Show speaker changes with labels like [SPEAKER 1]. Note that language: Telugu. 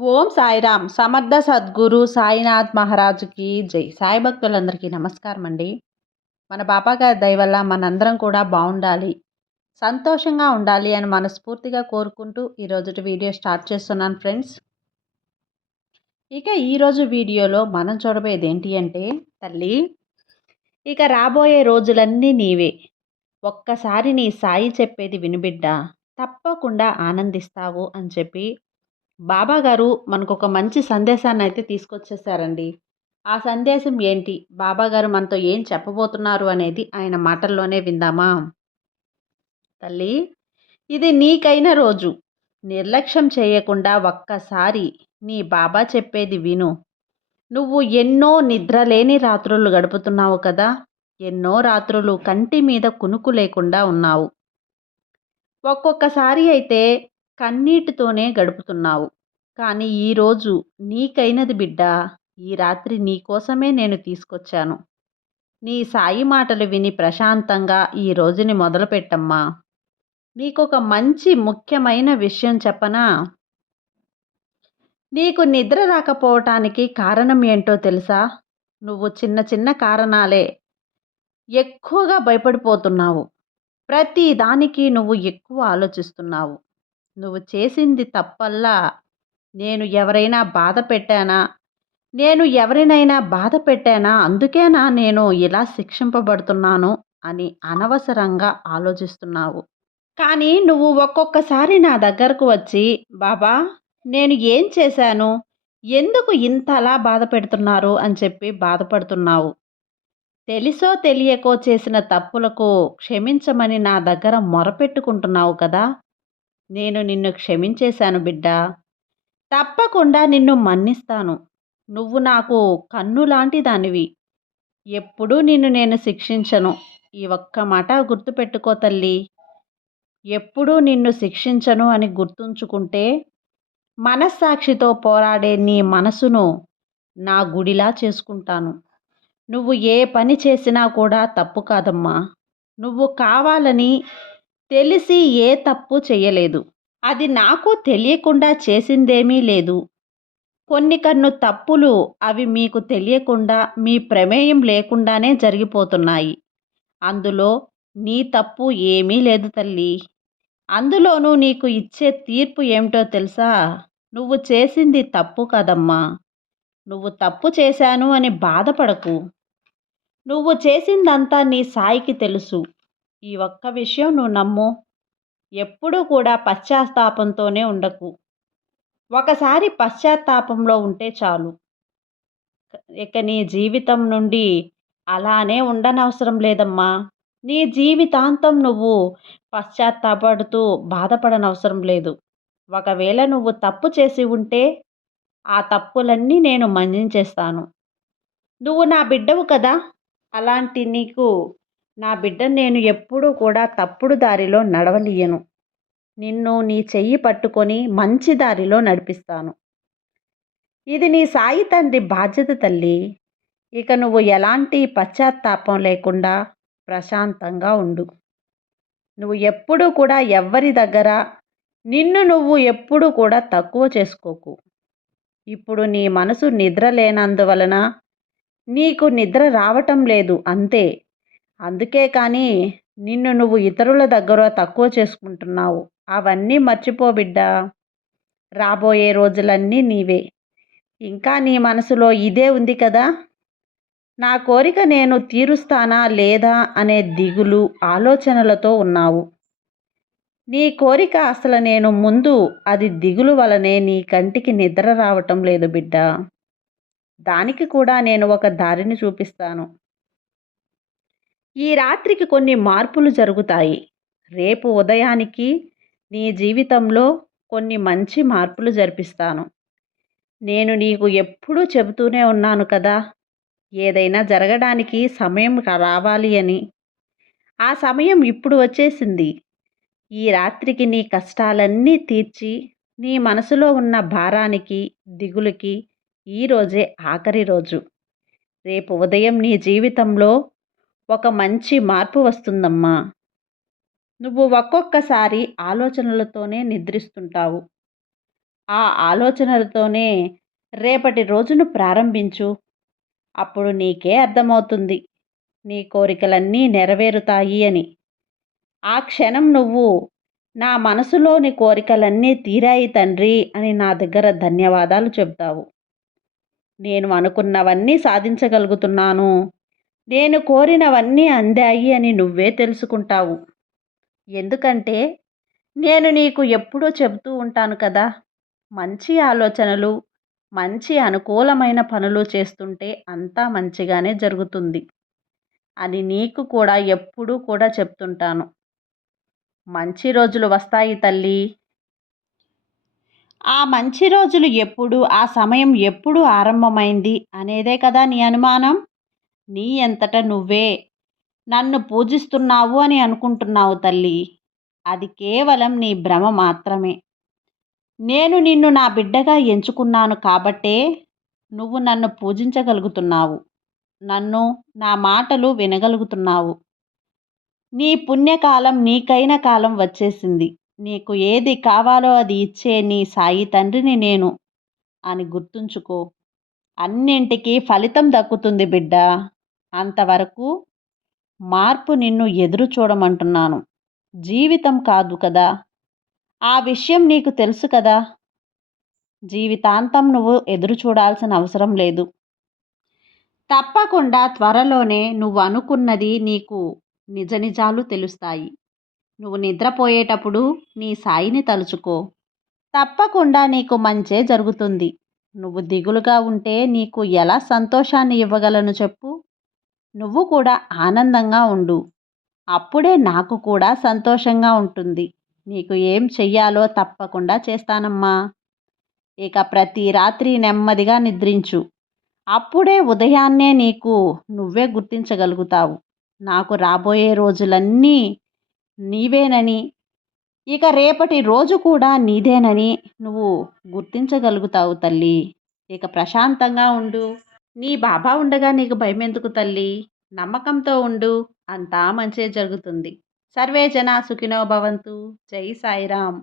[SPEAKER 1] ఓం సాయిరామ్. సమర్థ సద్గురు సాయినాథ్ మహారాజుకి జై. సాయి భక్తులందరికీ నమస్కారం అండి మన బాబా గారి దయ వల్ల మనందరం కూడా బాగుండాలి సంతోషంగా ఉండాలి అని మనస్ఫూర్తిగా కోరుకుంటూ ఈరోజు వీడియో స్టార్ట్ చేస్తున్నాను ఫ్రెండ్స్. ఇక ఈరోజు వీడియోలో మనం చూడబోయేది ఏంటి అంటే తల్లి ఇక రాబోయే రోజులన్నీ నీవే. ఒక్కసారి నీ సాయి చెప్పేది వినిబిడ్డ తప్పకుండా ఆనందిస్తావు అని చెప్పి బాబా గారు మనకు ఒక మంచి సందేశాన్ని అయితే తీసుకొచ్చేసారండి. ఆ సందేశం ఏంటి? బాబా గారు మనతో ఏం చెప్పబోతున్నారు అనేది ఆయన మాటల్లోనే విందామా? తల్లి ఇది నీకైన రోజు. నిర్లక్ష్యం చేయకుండా ఒక్కసారి నీ బాబా చెప్పేది విను. నువ్వు ఎన్నో నిద్రలేని రాత్రులు గడుపుతున్నావు కదా? ఎన్నో రాత్రులు కంటి మీద కునుకు లేకుండా ఉన్నావు. ఒక్కొక్కసారి అయితే కన్నీటితోనే గడుపుతున్నావు. కానీ ఈరోజు నీకైనది బిడ్డ ఈ రాత్రి నీకోసమే నేను తీసుకొచ్చాను. నీ సాయి మాటలు విని ప్రశాంతంగా ఈ రోజుని మొదలుపెట్టమ్మా. నీకొక మంచి ముఖ్యమైన విషయం చెప్పనా? నీకు నిద్ర రాకపోవటానికి కారణం ఏంటో తెలుసా? నువ్వు చిన్న చిన్న కారణాలే ఎక్కువగా భయపడిపోతున్నావు. ప్రతి దానికి నువ్వు ఎక్కువ ఆలోచిస్తున్నావు. నువ్వు చేసింది తప్పల్లా. నేను ఎవరైనా బాధ పెట్టానా? నేను ఎవరినైనా బాధ పెట్టానా? అందుకేనా నేను ఇలా శిక్షింపబడుతున్నాను అని అనవసరంగా ఆలోచిస్తున్నావు. కానీ నువ్వు ఒక్కొక్కసారి నా దగ్గరకు వచ్చి బాబా నేను ఏం చేశాను? ఎందుకు ఇంతలా బాధ పెడుతున్నారు? అని చెప్పి బాధపడుతున్నావు. తెలిసో తెలియకో చేసిన తప్పులకు క్షమించమని నా దగ్గర మొరపెట్టుకుంటున్నావు కదా? నేను నిన్ను క్షమించేశాను బిడ్డ. తప్పకుండా నిన్ను మన్నిస్తాను. నువ్వు నాకు కన్ను లాంటి దానివి ఎప్పుడూ నిన్ను నేను శిక్షించను. ఈ ఒక్క మాట గుర్తుపెట్టుకో తల్లి. ఎప్పుడూ నిన్ను శిక్షించను అని గుర్తుంచుకుంటే మనస్సాక్షితో పోరాడే నీ మనసును నా గుడిలా చేసుకుంటాను. నువ్వు ఏ పని చేసినా కూడా తప్పు కాదమ్మా. నువ్వు కావాలని తెలిసి ఏ తప్పు చేయలేదు. అది నాకు తెలియకుండా చేసిందేమీ లేదు. కొన్ని కన్ను తప్పులు అవి మీకు తెలియకుండా మీ ప్రమేయం లేకుండానే జరిగిపోతున్నాయి. అందులో నీ తప్పు ఏమీ లేదు తల్లి. అందులోనూ నీకు ఇచ్చే తీర్పు ఏమిటో తెలుసా? నువ్వు చేసింది తప్పు కదమ్మా. నువ్వు తప్పు చేశాను అని బాధపడకు. నువ్వు చేసిందంతా నీ సాయికి తెలుసు. ఈ ఒక్క విషయం నువ్వు నమ్ము. ఎప్పుడూ కూడా పశ్చాత్తాపంతోనే ఉండకు. ఒకసారి పశ్చాత్తాపంలో ఉంటే చాలు. ఇక నీ జీవితం నుండి అలానే ఉండనవసరం లేదమ్మా. నీ జీవితాంతం నువ్వు పశ్చాత్తాపడుతూ బాధపడనవసరం లేదు. ఒకవేళ నువ్వు తప్పు చేసి ఉంటే ఆ తప్పులన్నీ నేను మన్నించేస్తాను. నువ్వు నా బిడ్డవు కదా. అలాంటి నీకు నా బిడ్డ నేను ఎప్పుడూ కూడా తప్పుడు దారిలో నడవలియను నిన్ను నీ చెయ్యి పట్టుకొని మంచి దారిలో నడిపిస్తాను. ఇది నీ సాయి తండ్రి బాధ్యత తల్లి. ఇక నువ్వు ఎలాంటి పశ్చాత్తాపం లేకుండా ప్రశాంతంగా ఉండు. నువ్వు ఎప్పుడూ కూడా ఎవ్వరి దగ్గర నిన్ను నువ్వు ఎప్పుడూ కూడా తక్కువ చేసుకోకు. ఇప్పుడు నీ మనసు నిద్ర లేనందువలన నీకు నిద్ర రావటం లేదు అంతే. అందుకే కానీ నిన్ను నువ్వు ఇతరుల దగ్గర తక్కువ చేసుకుంటున్నావు. అవన్నీ మర్చిపో బిడ్డా. రాబోయే రోజులన్నీ నీవే. ఇంకా నీ మనసులో ఇదే ఉంది కదా? నా కోరిక నేను తీరుస్తానా లేదా అనే దిగులు ఆలోచనలతో ఉన్నావు. నీ కోరిక అసలు నేను ముందు అది దిగులు వలనే నీ కంటికి నిద్ర రావటం లేదు బిడ్డ. దానికి కూడా నేను ఒక దారిని చూపిస్తాను. ఈ రాత్రికి కొన్ని మార్పులు జరుగుతాయి. రేపు ఉదయానికి నీ జీవితంలో కొన్ని మంచి మార్పులు జరిపిస్తాను. నేను నీకు ఎప్పుడూ చెబుతూనే ఉన్నాను కదా! ఏదైనా జరగడానికి సమయం రావాలి అని. ఆ సమయం ఇప్పుడు వచ్చేసింది. ఈ రాత్రికి నీ కష్టాలన్నీ తీర్చి నీ మనసులో ఉన్న భారానికి దిగులుకి ఈరోజే ఆఖరి రోజు. రేపు ఉదయం నీ జీవితంలో ఒక మంచి మార్పు వస్తుందమ్మా. నువ్వు ఒక్కొక్కసారి ఆలోచనలతోనే నిద్రిస్తుంటావు. ఆ ఆలోచనలతోనే రేపటి రోజును ప్రారంభించు. అప్పుడు నీకే అర్థమవుతుంది. నీ కోరికలన్నీ నెరవేరుతాయి అని. ఆ క్షణం నువ్వు నా మనసులోని కోరికలన్నీ తీరాయి తండ్రి అని నా దగ్గర ధన్యవాదాలు చెప్తావు నేను అనుకున్నవన్నీ సాధించగలుగుతున్నాను. నేను కోరినవన్నీ అందాయి అని నువ్వే తెలుసుకుంటావు. ఎందుకంటే నేను నీకు ఎప్పుడూ చెబుతూ ఉంటాను కదా. మంచి ఆలోచనలు మంచి అనుకూలమైన పనులు చేస్తుంటే అంతా మంచిగానే జరుగుతుంది అని నీకు కూడా ఎప్పుడూ కూడా చెప్తుంటాను. మంచి రోజులు వస్తాయి తల్లి. ఆ మంచి రోజులు ఎప్పుడు ఆ సమయం ఎప్పుడు ఆరంభమైంది అనేదే కదా నీ అనుమానం? నీ అంతట నువ్వే. నన్ను పూజిస్తున్నావు అని అనుకుంటున్నావు తల్లి. అది కేవలం నీ భ్రమ మాత్రమే. నేను నిన్ను నా బిడ్డగా ఎంచుకున్నాను కాబట్టే నువ్వు నన్ను పూజించగలుగుతున్నావు. నన్ను నా మాటలు వినగలుగుతున్నావు. నీ పుణ్యకాలం నీకైన కాలం వచ్చేసింది. నీకు ఏది కావాలో అది ఇచ్చే నీ సాయి తండ్రిని నేను అని గుర్తుంచుకో. అన్నింటికీ ఫలితం దక్కుతుంది బిడ్డ. అంతవరకు మార్పు నిన్ను ఎదురు చూడమంటున్నాను. జీవితం కాదు కదా. ఆ విషయం నీకు తెలుసు కదా. జీవితాంతం నువ్వు ఎదురు చూడాల్సిన అవసరం లేదు. తప్పకుండా త్వరలోనే నువ్వు అనుకున్నది నీకు నిజ నిజాలు తెలుస్తాయి. నువ్వు నిద్రపోయేటప్పుడు నీ సాయిని తలుచుకో. తప్పకుండా నీకు మంచే జరుగుతుంది. నువ్వు దిగులుగా ఉంటే నీకు ఎలా సంతోషాన్ని ఇవ్వగలను చెప్పు? నువ్వు కూడా ఆనందంగా ఉండు. అప్పుడే నాకు కూడా సంతోషంగా ఉంటుంది. నీకు ఏం చెయ్యాలో తప్పకుండా చేస్తానమ్మా. ఇక ప్రతి రాత్రి నెమ్మదిగా నిద్రించు. అప్పుడే ఉదయాన్నే నీకు నువ్వే గుర్తించగలుగుతావు. నాకు రాబోయే రోజులన్నీ నీవేనని. ఇక రేపటి రోజు కూడా నీదేనని నువ్వు గుర్తించగలుగుతావు తల్లి. ఇక ప్రశాంతంగా ఉండు. నీ బాబా ఉండగా నీకు భయం ఎందుకు తల్లి? నమ్మకంతో ఉండు అంతా మంచే జరుగుతుంది. సర్వే జనా సుఖినో భవంతు. జై సాయిరామ్.